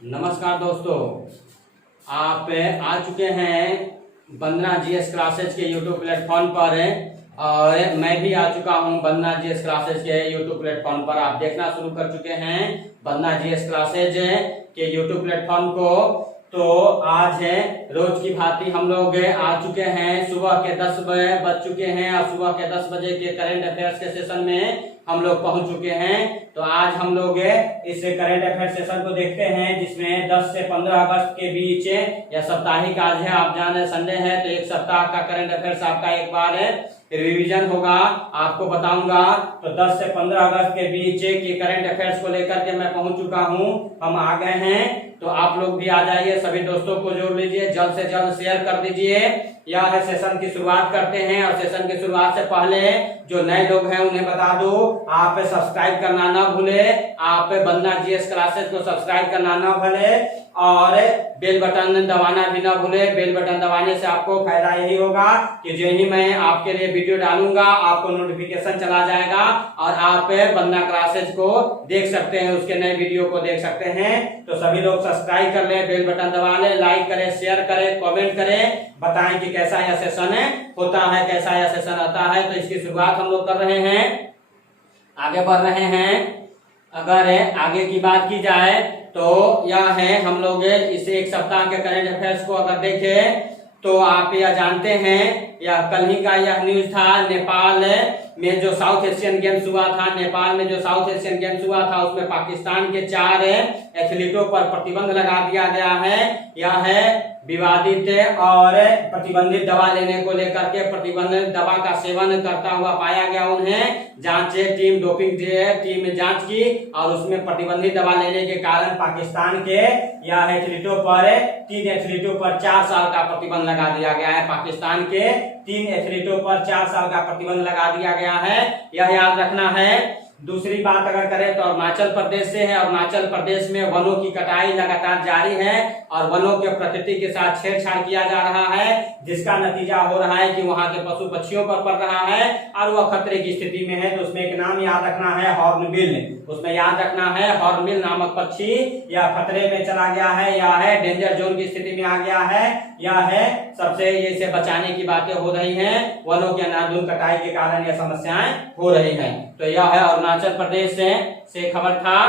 नमस्कार दोस्तों, आप आ चुके हैं वंदना जीएस क्लासेज के यूट्यूब प्लेटफॉर्म पर और मैं भी आ चुका हूं वंदना जीएस क्लासेज के यूट्यूब प्लेटफॉर्म पर। आप देखना शुरू कर चुके हैं वंदना जीएस क्लासेज के यूट्यूब प्लेटफॉर्म को। तो आज है रोज की भांति हम लोग आ चुके हैं, सुबह के 10 बज चुके हैं और सुबह के 10 बजे के करंट अफेयर्स के सेशन में हम लोग पहुंच चुके हैं। तो आज हम लोग इस करंट अफेयर सेशन को देखते हैं, जिसमें 10 से 15 अगस्त के बीच या साप्ताहिक आज है, आप जान रहे संडे है, तो एक सप्ताह का करंट अफेयर्स आपका एक बार रिवीजन होगा, आपको बताऊंगा। तो 10 से 15 अगस्त के बीच के करंट अफेयर्स को लेकर के मैं पहुंच चुका हूं, हम आ गए हैं। तो आप लोग भी आ जाइए, सभी दोस्तों को जोड़ लीजिए, जल्द से जल्द शेयर कर दीजिए। यह सेशन की शुरुआत करते हैं और सेशन की शुरुआत से पहले जो नए लोग हैं उन्हें बता दो, आप सब्सक्राइब करना ना भूले, आप वंदना जीएस क्लासेस को सब्सक्राइब करना ना भूले और बेल बटन दबाना भी ना भूले। बेल बटन दबाने से आपको फायदा यही होगा कि जो ही मैं आपके लिए वीडियो डालूंगा आपको नोटिफिकेशन चला जाएगा और आप वंदना क्लासेस को देख सकते हैं, उसके नए वीडियो को देख सकते हैं। तो सभी लोग सब्सक्राइब कर ले, बेल बटन दबा ले, लाइक करें, शेयर करें, कमेंट करें, बताएं कि कैसा यह सेशन होता है, कैसा यह सेशन आता है। तो इसकी शुरुआत हम लोग कर रहे हैं, आगे बढ़ रहे हैं। अगर आगे की बात की जाए तो यह है, हम लोग इस एक सप्ताह के करंट अफेयर्स को अगर देखें तो आप यह जानते हैं, यह कल ही का यह न्यूज था, नेपाल में जो साउथ एशियन गेम्स हुआ था, नेपाल में जो साउथ एशियन गेम्स हुआ था उसमें पाकिस्तान के 4 एथलीटों पर प्रतिबंध लगा दिया गया है। यह है विवादित और प्रतिबंधित दवा लेने को लेकर के, प्रतिबंधित दवा का सेवन करता हुआ पाया गया उन्हें। जांच टीम डोपिंग टीम ने जांच की और उसमें प्रतिबंधित दवा लेने के कारण पाकिस्तान के यह एथलीटों पर 3 एथलीटों पर 4 साल का प्रतिबंध लगा दिया गया है। पाकिस्तान के 3 एथलीटों पर 4 साल का प्रतिबंध लगा दिया गया है, यह याद रखना है। दूसरी बात अगर करें तो अरुणाचल प्रदेश से है। अरुणाचल प्रदेश में वनों की कटाई लगातार जारी है और वनों के प्रकृति के साथ छेड़छाड़ किया जा रहा है, जिसका नतीजा हो रहा है कि वहां के पशु पक्षियों पर पड़ रहा है और वह खतरे की स्थिति में है। तो उसमें एक नाम याद रखना है, हॉर्नबिल। उसमें याद रखना है हॉर्नबिल नामक पक्षी यह खतरे में चला गया है, यह है डेंजर जोन की स्थिति में आ गया है। यह है सबसे इसे बचाने की बातें हो रही हैं, वनों के अंधाधुंध कटाई के कारण यह समस्याएं हो रही हैं। तो यह है अरुणाचल प्रदेश से खबर था।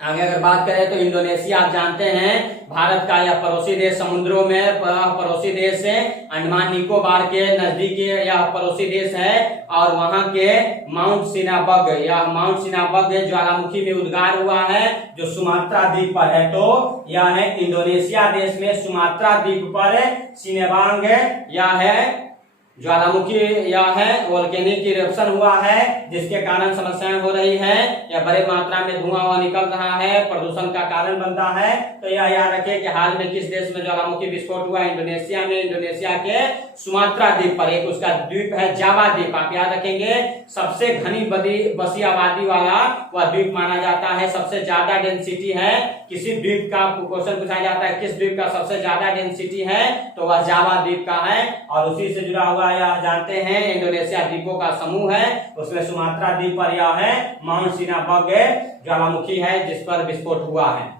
आगे अगर बात करें तो इंडोनेशिया, आप जानते हैं भारत का यह पड़ोसी देश, समुद्रों में पड़ोसी देश है, अंडमान निकोबार के नजदीक यह पड़ोसी देश है और वहां के माउंट सिनाबग, यह माउंट सिनाबग ज्वालामुखी में उद्गार हुआ है जो सुमात्रा द्वीप पर है। तो यह है इंडोनेशिया देश में सुमात्रा द्वीप पर सिनेबांग यह है ज्वालामुखी, यह है वोल्केनिक इरप्शन हुआ है, जिसके कारण समस्याएं हो रही है। यह बड़े मात्रा में धुआं निकल रहा है, प्रदूषण का कारण बनता है। तो यह याद रखें कि हाल में किस देश में ज्वालामुखी विस्फोट हुआ? इंडोनेशिया में, इंडोनेशिया के सुमात्रा द्वीप पर। एक उसका द्वीप है जावा द्वीप, आप याद रखेंगे, सबसे घनी बसी आबादी वाला वह द्वीप माना जाता है, सबसे ज्यादा डेंसिटी है। किसी द्वीप का क्वेश्चन पूछा जाता है किस द्वीप का सबसे ज्यादा डेंसिटी है, तो वह जावा द्वीप का है और उसी से जुड़ा हुआ यह जानते हैं इंडोनेशिया द्वीपों का समूह है, उसमें सुमात्रा द्वीप पर यह है माउंट सिनाबग ज्वालामुखी है जिस पर विस्फोट हुआ है।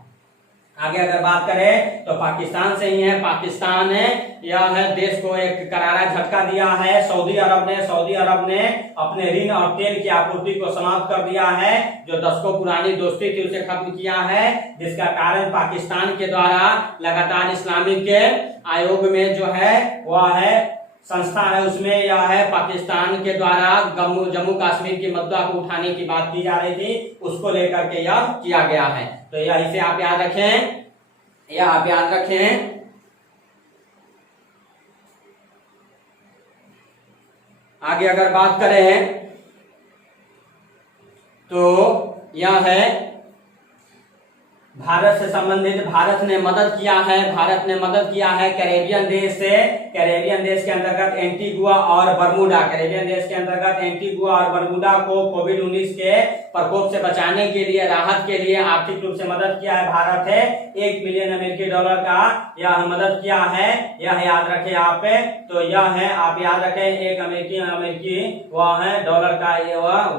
आगे अगर बात करें तो पाकिस्तान से ही है। पाकिस्तान यह है देश को एक करारा झटका दिया है। सऊदी अरब ने अपने ऋण और तेल की आपूर्ति को समाप्त कर दिया है, जो दशकों पुरानी दोस्ती थी उसे खत्म किया है, जिसका कारण पाकिस्तान के द्वारा लगातार इस्लामिक आयोग में जो है वह है संस्था है, उसमें यह है पाकिस्तान के द्वारा जम्मू कश्मीर के मुद्दा को उठाने की बात की जा रही थी, उसको लेकर के यह किया गया है। तो यह इसे आप याद रखें, यह आप याद रखें। आगे अगर बात करें तो यह है भारत से संबंधित, भारत ने मदद किया है कैरेबियन देश के अंतर्गत एंटीगुआ और बरमूडा, कैरेबियन देश के अंतर्गत एंटीगुआ और बरमूडा को कोविड-19 के प्रकोप से बचाने के लिए, राहत के लिए आर्थिक रूप से मदद किया है। भारत है $1 मिलियन अमेरिकी डॉलर का यह मदद किया है, यह याद रखें आप। तो यह है, आप याद रखें, एक अमेरिकी वह है डॉलर का,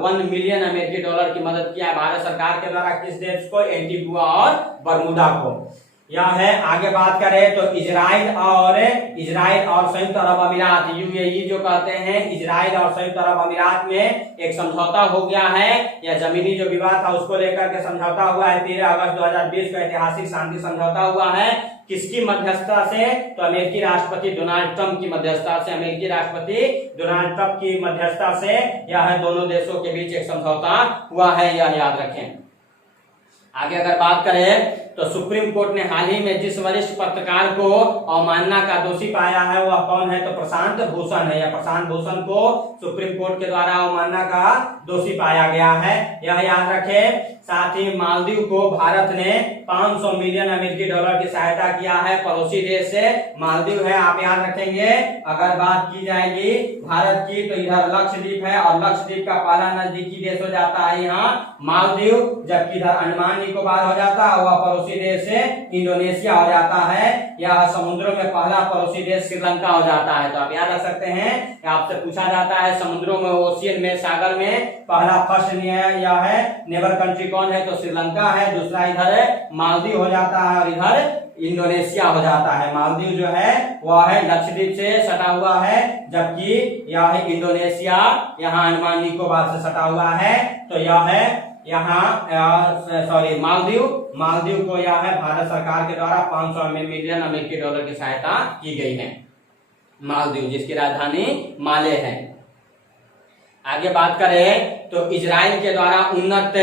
1 मिलियन अमेरिकी डॉलर की मदद किया है भारत सरकार के द्वारा किस देश को? एंटीगुआ और बरमूडा को। यह है। आगे बात करें तो इजराइल और संयुक्त अरब अमीरात, यूएई जो कहते हैं, इजराइल और संयुक्त अरब अमीरात में एक समझौता हो गया है। यह जमीनी जो विवाद था उसको लेकर के समझौता हुआ है। 13 अगस्त 2020 को ऐतिहासिक शांति समझौता हुआ है। किसकी मध्यस्थता से? तो अमेरिकी राष्ट्रपति डोनाल्ड ट्रंप की मध्यस्थता से, अमेरिकी राष्ट्रपति डोनाल्ड ट्रंप की मध्यस्थता से यह दोनों देशों के बीच एक समझौता हुआ है, यह याद रखें। आगे अगर बात करें तो सुप्रीम कोर्ट ने हाल ही में जिस वरिष्ठ पत्रकार को अवमानना का दोषी पाया है वह कौन है? तो प्रशांत भूषण है। या प्रशांत भूषण को सुप्रीम कोर्ट के द्वारा अवमानना का दोषी पाया गया है, यह याद रखें। साथ ही मालदीव को भारत ने 500 मिलियन अमेरिकी डॉलर की सहायता किया है, पड़ोसी देश से मालदीव है, आप याद रखेंगे। अगर बात की जाएगी भारत की तो इधर लक्षद्वीप है और लक्षद्वीप का पहला नजदीकी देश हो जाता है यहाँ मालदीव, जबकि इधर अंडमान निकोबार हो जाता है, वह पड़ोसी देश से इंडोनेशिया हो जाता है। यह समुद्रों में पहला पड़ोसी देश श्रीलंका हो जाता है। तो आप याद रख सकते हैं, आपसे पूछा जाता है समुद्रों में, ओशियन में, सागर में पहला फर्स्ट यह है नेबर कंट्री कौन है? तो श्रीलंका है। दूसरा इधर मालदीव हो जाता है और इधर इंडोनेशिया हो जाता है। मालदीव जो है वह है लक्षद्वीप से सटा हुआ है, जबकि यह है इंडोनेशिया यहाँ अंडमान निकोबार से सटा हुआ है। तो यह है यहाँ मालदीव को यह है भारत सरकार के द्वारा 500 मिलियन अमेरिकी डॉलर की सहायता की गई है। मालदीव जिसकी राजधानी माले है। आगे बात करें तो इजराइल के द्वारा उन्नत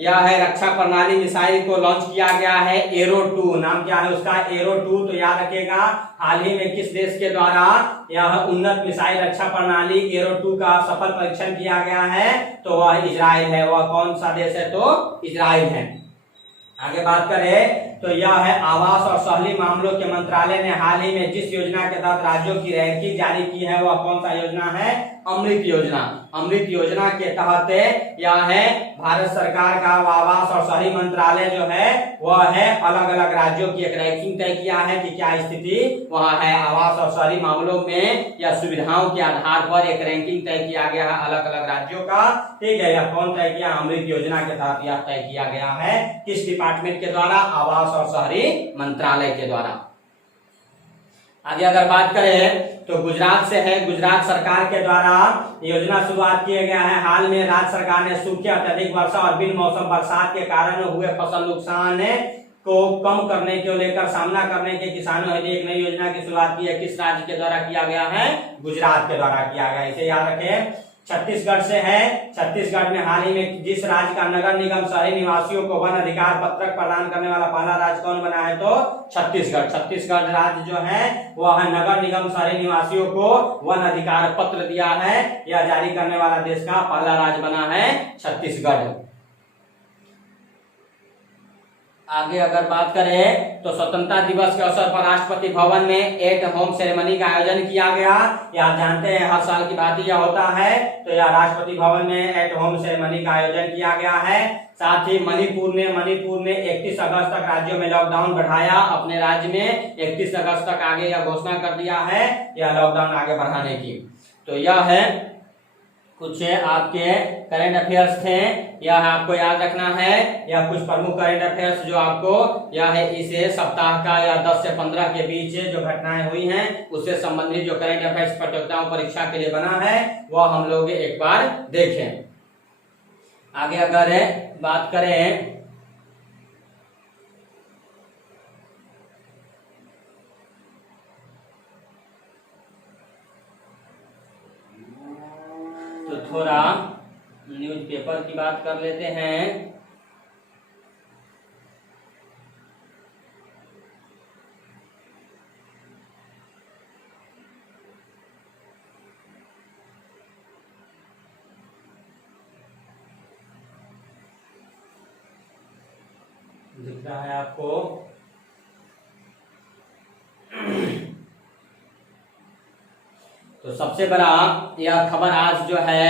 यह है रक्षा प्रणाली मिसाइल को लॉन्च किया गया है, एरो 2 नाम क्या है उसका? एरो 2। तो याद रखिएगा हाल ही में किस देश के द्वारा यह उन्नत मिसाइल रक्षा प्रणाली एरो 2 का सफल परीक्षण किया गया है? तो वह इजराइल है। वह कौन सा देश है? तो इजराइल है। आगे बात करें तो यह है आवास और शहरी मामलों के मंत्रालय ने हाल ही में जिस योजना के तहत राज्यों की रैंकिंग जारी की है वह कौन सा योजना है? अमृत योजना। अमृत योजना के तहत यह है भारत सरकार का आवास और शहरी मंत्रालय जो है वह है अलग अलग राज्यों की एक रैंकिंग तय किया है कि क्या स्थिति वहां है आवास और शहरी मामलों में या सुविधाओं के आधार पर एक रैंकिंग तय किया गया है अलग अलग राज्यों का। ठीक है, यह कौन तय किया? अमृत योजना के तहत यह तय किया गया है। किस डिपार्टमेंट के द्वारा? आवास और शहरी मंत्रालय के द्वारा। आगे अगर बात करें तो गुजरात से है। गुजरात सरकार के द्वारा योजना शुरुआत किया गया है। हाल में राज्य सरकार ने सूखे, अत्यधिक वर्षा और बिन मौसम बरसात के कारण हुए फसल नुकसान को कम करने को लेकर सामना करने के किसानों के लिए एक नई योजना की शुरुआत की है। किस राज्य के द्वारा किया गया है? गुजरात के द्वारा किया गया। इसे याद रखें। छत्तीसगढ़ से है। छत्तीसगढ़ में हाल ही में जिस राज्य का नगर निगम शहरी निवासियों को वन अधिकार पत्रक प्रदान करने वाला पहला राज्य कौन बना है? तो छत्तीसगढ़। छत्तीसगढ़ राज्य जो है वह नगर निगम शहरी निवासियों को वन अधिकार पत्र दिया है, यह जारी करने वाला देश का पहला राज्य बना है छत्तीसगढ़। आगे अगर बात करें तो स्वतंत्रता दिवस के अवसर पर राष्ट्रपति भवन में एट होम सेरेमनी का आयोजन किया गया। यह आप जानते हैं हर साल की बात यह होता है। तो यह राष्ट्रपति भवन में एट होम सेरेमनी का आयोजन किया गया है। साथ ही मणिपुर ने 31 अगस्त तक राज्यों में लॉकडाउन बढ़ाया। अपने राज्य में 31 अगस्त तक आगे यह घोषणा कर दिया है यह लॉकडाउन आगे बढ़ाने की। तो यह है कुछ आपके करंट अफेयर्स थे, यह आपको याद रखना है। या कुछ प्रमुख करंट अफेयर्स जो आपको यह है इस सप्ताह का या 10 से 15 के बीच जो घटनाएं हुई हैं उससे संबंधित जो करंट अफेयर्स प्रतियोगिताओं परीक्षा के लिए बना है वह हम लोग एक बार देखें। आगे अगर बात करें तो थोड़ा न्यूज़पेपर की बात कर लेते हैं। दिख रहा है आपको? तो सबसे बड़ा यह खबर आज जो है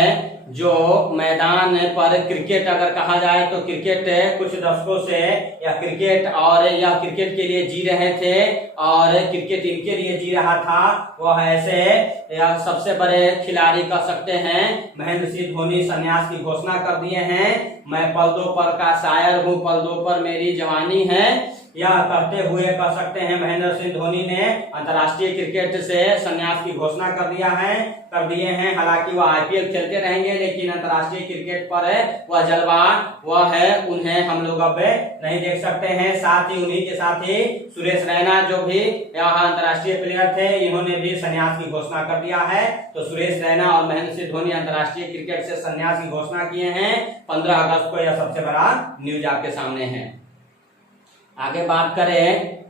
जो मैदान पर क्रिकेट अगर कहा जाए तो क्रिकेट कुछ दशकों से या क्रिकेट और यह क्रिकेट के लिए जी रहे थे और क्रिकेट इनके लिए जी रहा था, वह ऐसे या सबसे बड़े खिलाड़ी कह सकते हैं महेंद्र सिंह धोनी संन्यास की घोषणा कर दिए हैं। मैं पल दो पल का शायर हूँ, पल दो पल मेरी जवानी है, यह कहते हुए कह सकते हैं महेंद्र सिंह धोनी ने अंतर्राष्ट्रीय क्रिकेट से संन्यास की घोषणा कर दिए हैं। हालांकि वह आईपीएल खेलते रहेंगे, लेकिन अंतर्राष्ट्रीय क्रिकेट पर वह जलवा वह है उन्हें हम लोग अब नहीं देख सकते हैं। साथ ही उन्हीं के साथ ही सुरेश रैना जो भी यहाँ अंतर्राष्ट्रीय प्लेयर थे, इन्होंने भी संन्यास की घोषणा कर दिया है। तो सुरेश रैना और महेंद्र सिंह धोनी अंतर्राष्ट्रीय क्रिकेट से संन्यास की घोषणा किए हैं 15 अगस्त को। यह सबसे बड़ा न्यूज आपके सामने है। आगे बात करें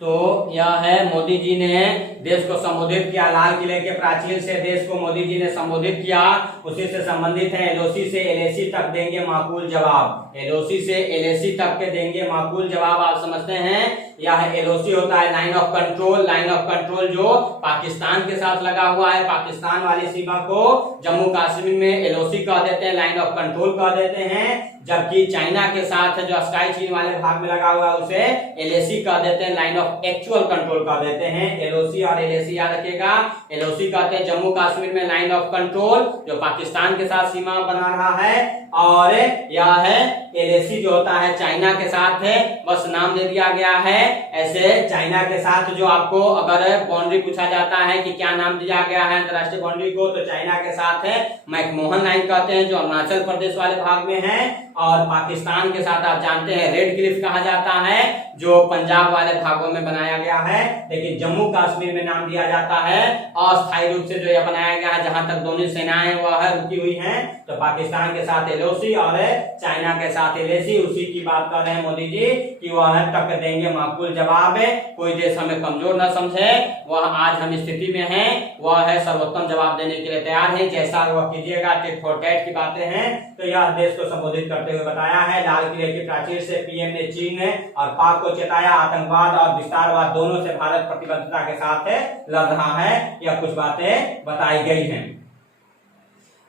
तो यह है मोदी जी ने देश को संबोधित किया, लाल किले के प्राचीर से देश को मोदी जी ने संबोधित किया। उसी से संबंधित है एलओसी से एलएसी तक देंगे माकूल जवाब। एलओसी से एलएसी तक के देंगे माकूल जवाब। आप समझते हैं यह एलओसी होता है line of control. Line of control जो पाकिस्तान के साथ लगा हुआ है, पाकिस्तान वाली सीमा को जम्मू कश्मीर में एलओसी कह देते हैं, लाइन ऑफ कंट्रोल कह देते हैं। जबकि चाइना के साथ जो स्काई चीन वाले भाग में लगा हुआ है उसे एलएसी कह देते हैं, लाइन ऑफ एक्चुअल कंट्रोल कह देते हैं। एलओसी और एलएसी याद रखिएगा। एलओसी कहते हैं जम्मू कश्मीर में लाइन ऑफ कंट्रोल जो पाकिस्तान के साथ सीमा बना रहा है, और यह है एलएसी जो होता है चाइना के साथ है, बस नाम दे दिया गया है। ऐसे चाइना के साथ जो आपको अगर बाउंड्री पूछा जाता है कि क्या नाम दिया गया है अंतरराष्ट्रीय बाउंड्री को, तो चाइना के साथ है मैकमोहन लाइन कहते हैं जो अरुणाचल प्रदेश वाले भाग में है। और पाकिस्तान के साथ आप जानते हैं रेड क्लिफ कहा जाता है जो पंजाब वाले भागों में बनाया गया है। लेकिन जम्मू कश्मीर में नाम दिया जाता है अस्थायी रूप से जो यह बनाया गया है, जहां तक दोनों सेनाएं वह रुकी हुई हैं। तो पाकिस्तान के साथ एलओसी और चाइना के साथ एलएसी, उसी की बात कर रहे हैं मोदी जी कि वह तक देंगे माकूल जवाब। कोई देश हमें कमजोर न समझे, वह आज हम स्थिति में है वह है सर्वोत्तम जवाब देने के लिए तैयार है। जैसा वह कीजिएगा, टेट फॉर टैट की बातें हैं। तो यह देश को संबोधित करते हुए बताया है। लाल किले के प्राचीर से पीएम ने चीन और पाक को चेताया, आतंकवाद और विस्तारवाद दोनों से भारत प्रतिबद्धता के साथ लड़ रहा है। यह कुछ बातें बताई गई हैं।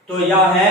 तो यह है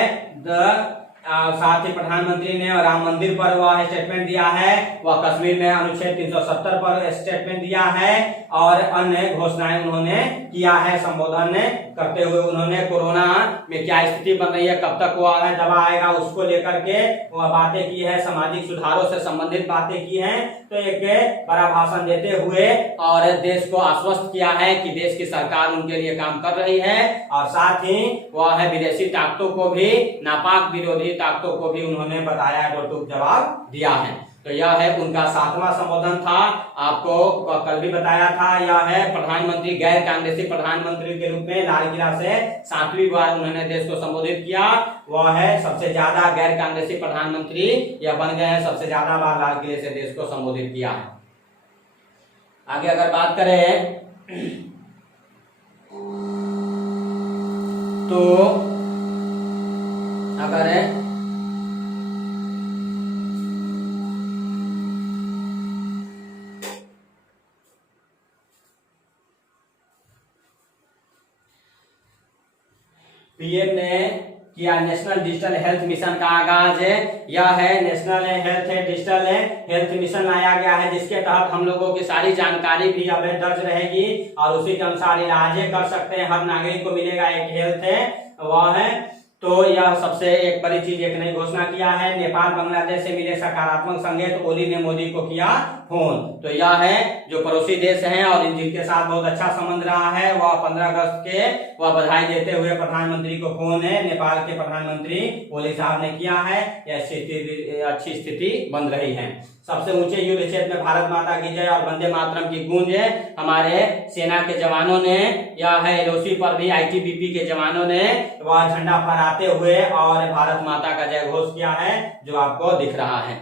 साथ ही प्रधानमंत्री ने राम मंदिर पर वह स्टेटमेंट दिया है, वह कश्मीर में अनुच्छेद 370 पर स्टेटमेंट दिया है और अन्य घोषणाएं उन्होंने किया है। संबोधन करते हुए उन्होंने कोरोना में क्या स्थिति बन रही है, कब तक वह दवा आएगा, उसको लेकर के वह बातें की है। सामाजिक सुधारों से संबंधित बातें की हैं। तो एक बड़ा भाषण देते हुए और देश को आश्वस्त किया है कि देश की सरकार उनके लिए काम कर रही है। और साथ ही वह है विदेशी ताकतों को भी, नापाक विरोधी ताकतों को भी उन्होंने बताया, टोटूक जवाब दिया है। तो यह है उनका 7वां संबोधन था। आपको कल भी बताया था, यह है प्रधानमंत्री, गैर कांग्रेसी प्रधानमंत्री के रूप में लाल किला से 7वीं बार उन्होंने देश को संबोधित किया। वह है सबसे ज्यादा गैर कांग्रेसी प्रधानमंत्री यह बन गए हैं, सबसे ज्यादा बार लाल किले से देश को संबोधित किया है। आगे अगर बात करें तो अगर पीएम ने किया नेशनल डिजिटल हेल्थ मिशन का आगाज। यह है नेशनल डिजिटल हेल्थ मिशन लाया गया है, जिसके तहत हम लोगों की सारी जानकारी भी अब दर्ज रहेगी और उसी के अनुसार इलाज कर सकते हैं। हर नागरिक को मिलेगा एक हेल्थ वह है। तो यह सबसे एक बड़ी चीज एक नई घोषणा किया है। नेपाल बांग्लादेश से मिले सकारात्मक संकेत, ओली ने मोदी को किया फोन। तो यह है जो पड़ोसी देश हैं और जिनके साथ बहुत अच्छा संबंध रहा है, वह 15 अगस्त के वह बधाई देते हुए प्रधानमंत्री को फोन है नेपाल के प्रधानमंत्री ओली साहब ने किया है। यह अच्छी स्थिति बन रही है। सबसे ऊंचे युद्ध क्षेत्र में भारत माता की जय और वंदे मातरम की गूंज हमारे सेना के जवानों ने, यह है एलओसी पर भी आईटीबीपी के जवानों ने वह झंडा फहराते हुए और भारत माता का जय घोष किया है, जो आपको दिख रहा है।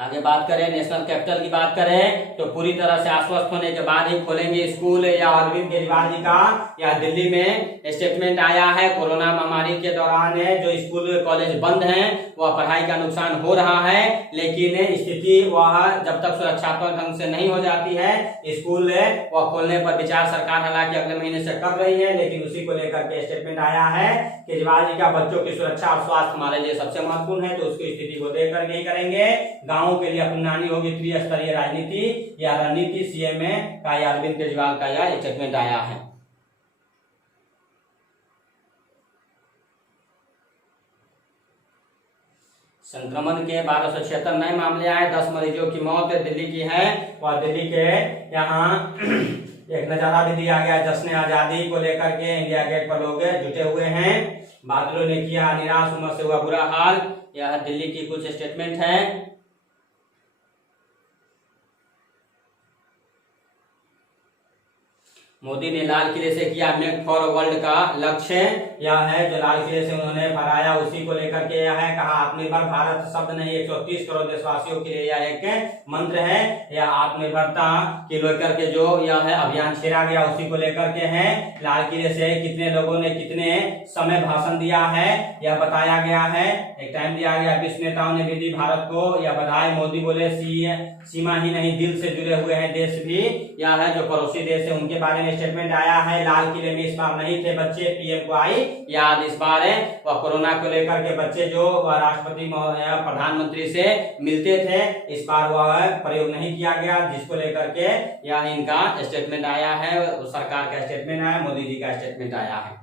आगे बात करें नेशनल कैपिटल की बात करें तो पूरी तरह से आश्वस्त होने के बाद ही खोलेंगे स्कूल। या अरविंद केजरीवाल जी का या दिल्ली में स्टेटमेंट आया है। कोरोना महामारी के दौरान जो स्कूल कॉलेज बंद हैं वह पढ़ाई का नुकसान हो रहा है, लेकिन स्थिति वह जब तक सुरक्षात्मक ढंग से नहीं हो जाती है स्कूल वह खोलने पर विचार सरकार हालांकि अगले महीने से कर रही है, लेकिन उसी को लेकर के स्टेटमेंट आया है। केजरीवाल जी का बच्चों की सुरक्षा और स्वास्थ्य हमारे लिए सबसे महत्वपूर्ण है, तो उसकी स्थिति को देख करके ही करेंगे। गाँव के लिए अपनानी होगी त्रिस्तरीय राजनीति या रणनीति। सीएम का या अरविंद केजरीवाल का यह स्टेटमेंट आया है। संक्रमण के 1276 नए मामले आए, 10 मरीजों की मौत दिल्ली की है। और दिल्ली के यहाँ एक नजारा भी दिया गया जश्न आजादी को लेकर के। इंडिया गेट पर लोग जुटे हुए हैं। बादलों ने किया निराश, उमस से हुआ बुरा हाल। यह दिल्ली की कुछ स्टेटमेंट है। मोदी ने लाल किले से किया मेक फॉर वर्ल्ड का लक्ष्य। यह है जो लाल किले से उन्होंने फहराया, उसी को लेकर के यह है। कहा आत्मनिर्भर भारत शब्द नहीं, 130 करोड़ देशवासियों के लिए यह एक मंत्र है। यह आत्मनिर्भरता के लेकर के जो यह है अभियान छेड़ा गया, उसी को लेकर के है। लाल किले से कितने लोगों ने कितने समय भाषण दिया है यह बताया गया है। एक टाइम दिया गया। विश्व नेताओं ने भी दी भारत को यह बधाई। मोदी बोले सीमा ही नहीं दिल से जुड़े हुए हैं देश भी। यह है जो पड़ोसी देश है उनके बारे में स्टेटमेंट आया है। लाल किले में इस बार नहीं थे बच्चे, पीएम को आई याद। इस बार है वह कोरोना को लेकर के बच्चे जो राष्ट्रपति प्रधानमंत्री से मिलते थे, इस बार वह प्रयोग नहीं किया गया, जिसको लेकर के यह इनका स्टेटमेंट आया है। सरकार का स्टेटमेंट आया, मोदी जी का स्टेटमेंट आया है।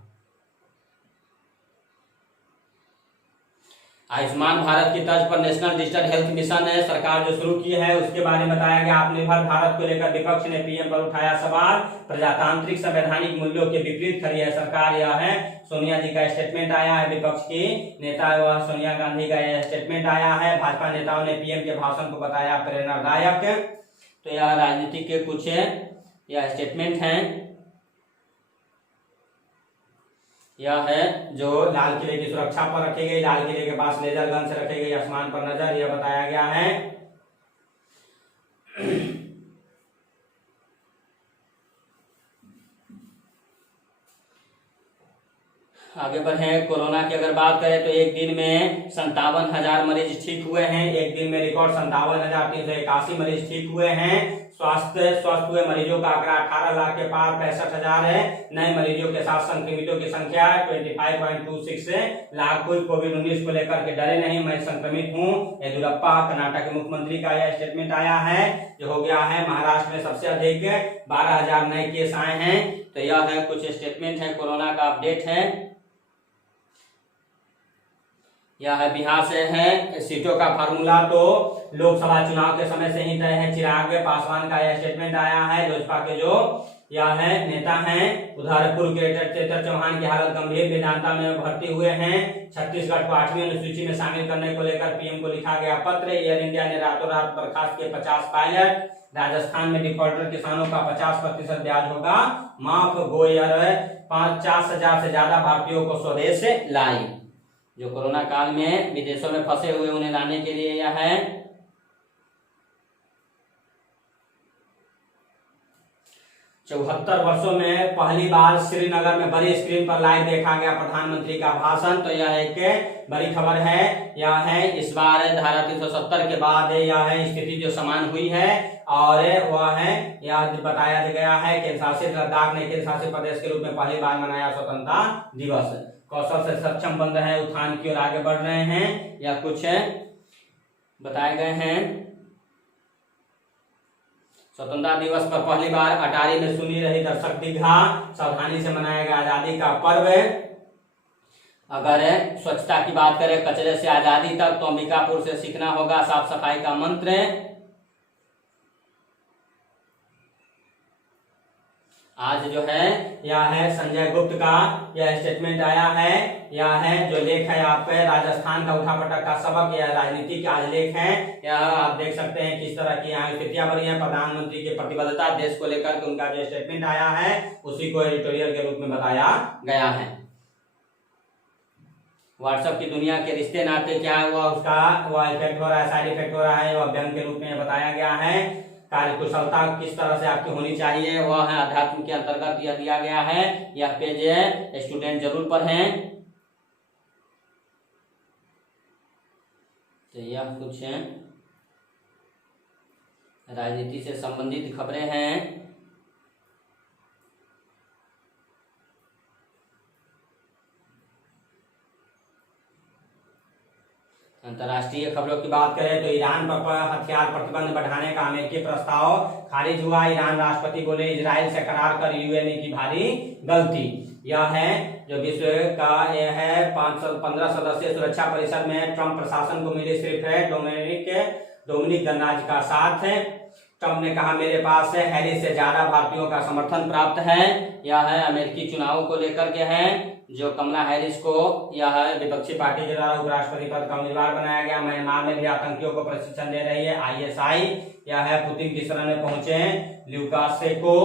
आयुष्मान भारत की तर्ज पर नेशनल डिजिटल हेल्थ मिशन है सरकार जो शुरू की है, उसके बारे में बताया गया। आत्मनिर्भर भारत को लेकर विपक्ष ने पीएम पर उठाया सवाल। प्रजातांत्रिक संवैधानिक मूल्यों के विपरीत खड़ी है सरकार। यह है सोनिया जी का स्टेटमेंट आया है। विपक्ष की नेता वह सोनिया गांधी का यह स्टेटमेंट आया है। भाजपा नेताओं ने पीएम के भाषण को बताया प्रेरणादायक। तो यह राजनीति के कुछ यह स्टेटमेंट है। यह है जो लाल किले की सुरक्षा पर रखी गई, लाल किले के पास लेजर गन से रखी गई आसमान पर नजर, यह बताया गया है। आगे बढ़े। कोरोना की अगर बात करें तो एक दिन में 57,000 मरीज ठीक हुए हैं। एक दिन में रिकॉर्ड 57,381 मरीज ठीक हुए हैं। स्वस्थ हुए मरीजों का आंकड़ा 18 लाख के पार 65,000 है। नए मरीजों के साथ संक्रमितों की संख्या 25.26 लाख। कोई कोविड-19 को लेकर के डरे नहीं, मैं संक्रमित हूँ। येदियुरप्पा कर्नाटक के मुख्यमंत्री का यह स्टेटमेंट आया है जो हो गया है। महाराष्ट्र में सबसे अधिक 12,000 नए केस आए हैं। तो यह है कुछ स्टेटमेंट है, कोरोना का अपडेट है। यह है बिहार से है। सीटों का फार्मूला तो लोकसभा चुनाव के समय से ही तय है। चिराग पासवान का यह स्टेटमेंट आया है। लोजपा के जो यह है नेता हैं, उधर पूर्व ग्रेटर चेतर चौहान की हालत गंभीर, वेदांता में भर्ती हुए हैं। छत्तीसगढ़ को 8वीं अनुसूची में शामिल करने को लेकर पीएम को लिखा गया पत्र। एयर इंडिया ने रातों रात बर्खास्त किए 50 पायलट। राजस्थान में डिफॉल्टर किसानों का 50% ब्याज होगा माफ। गोयल 50,000 से ज्यादा भारतीयों को स्वदेश लाई। जो कोरोना काल में विदेशों में फंसे हुए उन्हें लाने के लिए यह है। 74 वर्षों में पहली बार श्रीनगर में बड़ी स्क्रीन पर लाइव देखा गया प्रधानमंत्री का भाषण। तो यह एक बड़ी खबर है। यह है इस बार धारा 370 के बाद यह है स्थिति जो समान हुई है। और वह है यह बताया गया है केंद्र शासित लद्दाख ने केंद्र शासित प्रदेश के रूप में पहली बार मनाया स्वतंत्रता दिवस। कौशल से सक्षम बन रहे हैं, उत्थान की ओर आगे बढ़ रहे हैं, या कुछ बताए गए हैं। स्वतंत्रता दिवस पर पहली बार अटारी में सुनी रही दर्शक दीघा। सावधानी से मनाया गया आजादी का पर्व। अगर स्वच्छता की बात करें, कचरे से आजादी तक, तो अंबिकापुर से सीखना होगा साफ सफाई का मंत्र। आज जो है यह है संजय गुप्त का यह स्टेटमेंट आया है। यह है जो लेख है आप राजस्थान का उठापटक का सबक, यह राजनीति का आज लेख है। यह आप देख सकते हैं किस तरह की यहाँ स्थितियां बनी है। प्रधानमंत्री की प्रतिबद्धता देश को लेकर के उनका जो स्टेटमेंट आया है उसी को एडिटोरियल के रूप में बताया गया है। व्हाट्सएप की दुनिया के रिश्ते नाते क्या है वह इफेक्ट हो रहा है, साइड इफेक्ट हो रहा है, वह व्यंग के रूप में बताया गया है। कार्य कुशलता किस तरह से आपकी होनी चाहिए वह है अध्यात्म के अंतर्गत यह दिया गया है। यह पेज है, स्टूडेंट जरूर पढ़ें। तो यह कुछ राजनीति से संबंधित खबरें हैं। अंतर्राष्ट्रीय खबरों की बात करें तो ईरान पर हथियार प्रतिबंध बढ़ाने का अमेरिकी प्रस्ताव खारिज हुआ। ईरान राष्ट्रपति बोले इजराइल से करार कर यूएनए की भारी गलती। यह है जो विश्व का यह है 15 सदस्यीय सुरक्षा परिषद में ट्रंप प्रशासन को मिली सिर्फ है डोमिनिक गणराज्य का साथ है। ट्रंप ने कहा मेरे पास है हैरिस से ज्यादा भारतीयों का समर्थन प्राप्त है। यह है अमेरिकी चुनावों को लेकर के है, जो कमला हैरिस को यह विपक्षी पार्टी के द्वारा उपराष्ट्रपति पद का उम्मीदवार बनाया गया। म्यांमार में भी आतंकियों को प्रशिक्षण दे रही है आईएसआई। यह है पुतिन की शरण में पहुंचे ल्यूकाशेंको।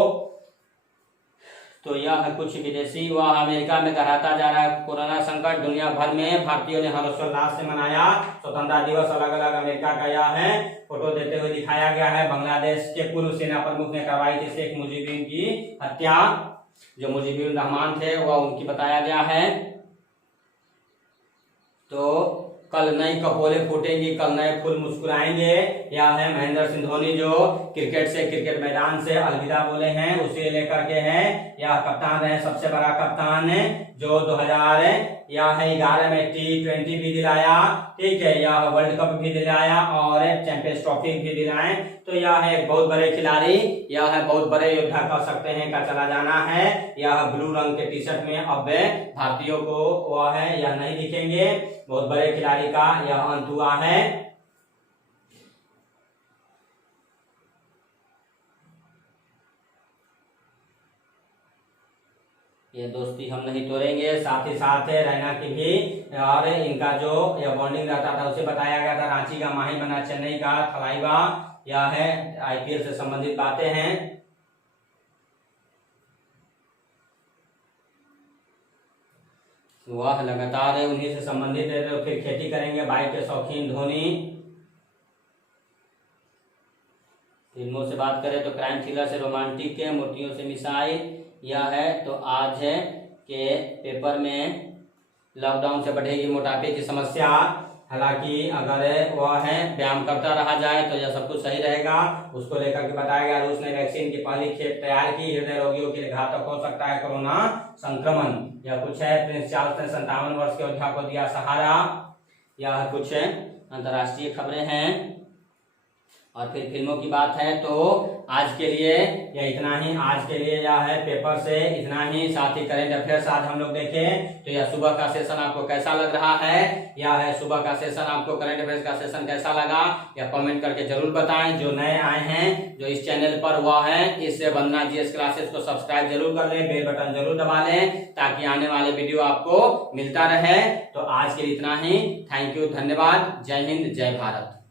तो यह कुछ विदेशी वह अमेरिका में गहराता जा रहा है कोरोना संकट। दुनिया भर में भारतीयों ने हर्षोल्लास से मनाया स्वतंत्रता दिवस। अलग अलग अमेरिका का यह है फोटो देते हुए दिखाया गया है। बांग्लादेश के पूर्व सेना प्रमुख ने करवाई थी शेख मुजीबुर की हत्या। जो मुजीबुर रहमान थे वह उनकी बताया गया है। तो कल नई कपोले फूटेंगी, कल नए फूल मुस्कुराएंगे। यह है महेंद्र सिंह धोनी जो क्रिकेट मैदान से अलविदा बोले हैं, उसे लेकर के है। यह कप्तान रहे सबसे बड़ा कप्तान जो 2011 में T20 भी दिलाया, ठीक है, यह वर्ल्ड कप भी दिलाया और चैंपियंस ट्रॉफी भी दिलाए। तो यह है बहुत बड़े खिलाड़ी, यह है बहुत बड़े योद्धा कह सकते हैं का चला जाना है। यह ब्लू रंग के टी शर्ट में अब भारतीयों को वह है यह नहीं दिखेंगे। बहुत बड़े खिलाड़ी का यह अंत हुआ है। ये दोस्ती हम नहीं तोड़ेंगे। साथ ही साथ रैना की भी और इनका जो यह बॉन्डिंग रहता था उसे बताया गया था। रांची का माही बना चेन्नई का थलाइवा। यह है आईपीएल से संबंधित बातें हैं। वह लगातार उन्हीं से संबंधित है। तो फिर खेती करेंगे बाइक के शौकीन धोनी। फिल्मों से बात करें तो क्राइम थ्रिलर से रोमांटिक के मूर्तियों से मिसाइल। यह है तो आज है के पेपर में लॉकडाउन से बढ़ेगी मोटापे की समस्या। हालांकि अगर वह है व्यायाम करता रहा जाए तो यह सब कुछ सही रहेगा। उसको लेकर के बताया गया रूस ने वैक्सीन की पहली खेप तैयार की। हृदय रोगियों के लिए घातक हो सकता है कोरोना संक्रमण। यह कुछ है। प्रिंस चार्ल्स ने 57 वर्ष के योद्धा को दिया सहारा। यह कुछ है अंतर्राष्ट्रीय खबरें हैं। और फिर फिल्मों की बात है तो आज के लिए यह इतना ही। आज के लिए यह है पेपर से इतना ही। साथ ही करेंट अफेयर्स आज हम लोग देखें तो यह सुबह का सेशन आपको कैसा लग रहा है। यह है सुबह का सेशन, आपको करंट अफेयर्स का सेशन कैसा लगा यह कमेंट करके जरूर बताएं। जो नए आए हैं जो इस चैनल पर वह है इस वंदना जीएस क्लासेस को सब्सक्राइब जरूर कर लें, बेल बटन जरूर दबा लें ताकि आने वाले वीडियो आपको मिलता रहे। तो आज के लिए इतना ही। थैंक यू, धन्यवाद। जय हिंद, जय भारत।